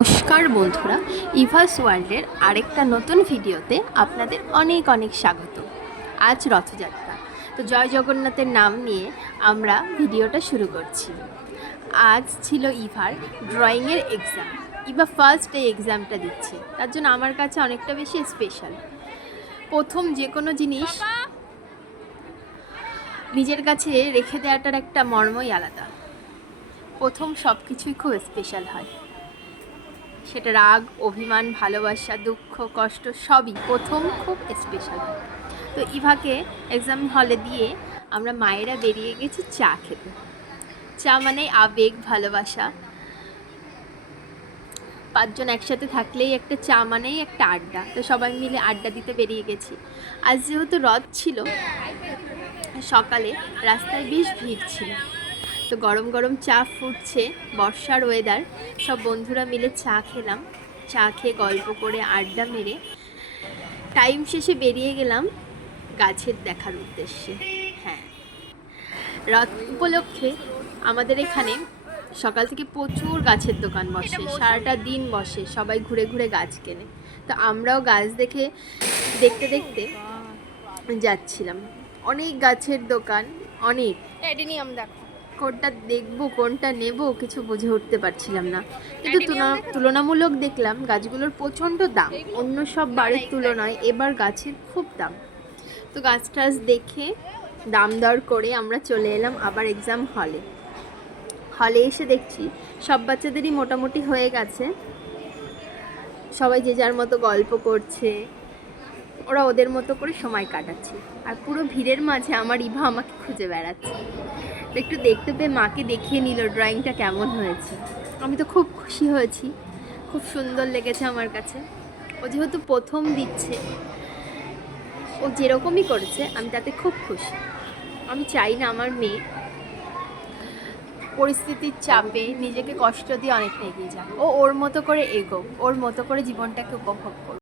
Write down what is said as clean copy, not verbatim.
নমস্কার বন্ধুরা, ইভাস ওয়ার্ল্ডের আরেকটা নতুন ভিডিওতে আপনাদের অনেক অনেক স্বাগত। আজ রথযাত্রা, তো জয় জগন্নাথের নাম নিয়ে আমরা ভিডিওটা শুরু করছি। আজ ছিল ইভার ড্রয়িংয়ের এক্সাম। ইভা ফার্স্ট এই এক্সামটা দিচ্ছে, তার জন্য আমার কাছে অনেকটা বেশি স্পেশাল। প্রথম যে কোনো জিনিস নিজের কাছে রেখে দেওয়াটার একটা মর্মই আলাদা। প্রথম সব কিছুই খুব স্পেশাল হয়, সেটা রাগ, অভিমান, ভালোবাসা, দুঃখ, কষ্ট সবই প্রথম খুব স্পেশাল। তো ইভাকে এক্সাম হলে দিয়ে আমরা মায়েরা বেরিয়ে গেছি চা খেতে। চা মানে আবেগ, ভালোবাসা। পাঁচজন একসাথে থাকলেই একটা চা মানেই একটা আড্ডা, তো সবাই মিলে আড্ডা দিতে বেরিয়ে গেছি। আজ যেহেতু রথ ছিল, সকালে রাস্তায় বেশ ভিড় ছিল, তো গরম গরম চা ফুটছে, বর্ষার ওয়েদার, সব বন্ধুরা মিলে চা খেলাম। চা খেয়ে গল্প করে আড্ডা মেরে টাইম শেষে বেরিয়ে গেলাম গাছের দেখার উদ্দেশ্যে। হ্যাঁ, রথ উপলক্ষে আমাদের এখানে সকাল থেকে প্রচুর গাছের দোকান বসে, সারাটা দিন বসে, সবাই ঘুরে ঘুরে গাছ কেনে। তো আমরাও গাছ দেখতে দেখতে যাচ্ছিলাম। অনেক গাছের দোকান, অনেক। কোনটা দেখবো কোনটা নেব কিছু বুঝে উঠতে পারছিলাম না, কিন্তু তুলনামূলক দেখলাম গাছগুলোর প্রচণ্ড দাম। অন্য সব বাড়ির তুলনায় এবার গাছের খুব দাম। তো গাছ টাছ দেখে দাম দর করে আমরা চলে এলাম আবার এক্সাম হলে এসে দেখছি সব বাচ্চাদেরই মোটামুটি হয়ে গেছে, সবাই যে যার মতো গল্প করছে, ওরা ওদের মতো করে সময় কাটাচ্ছে। আর পুরো ভিড়ের মাঝে আমার ইভা আমাকে খুঁজে বেড়াচ্ছে। তো একটু দেখতে পেয়ে মাকে দেখিয়ে নিল ড্রয়িংটা কেমন হয়েছে। আমি তো খুব খুশি হয়েছি, খুব সুন্দর লেগেছে আমার কাছে। ও যেহেতু প্রথম দিচ্ছে, ও যেরকমই করেছে আমি তাতে খুব খুশি। আমি চাই না আমার মেয়ে পরিস্থিতির চাপে নিজেকে কষ্ট দিয়ে অনেকটা এগিয়ে যাক। ও ওর মতো করে এগোক, ওর মতো করে জীবনটাকে উপভোগ করুক।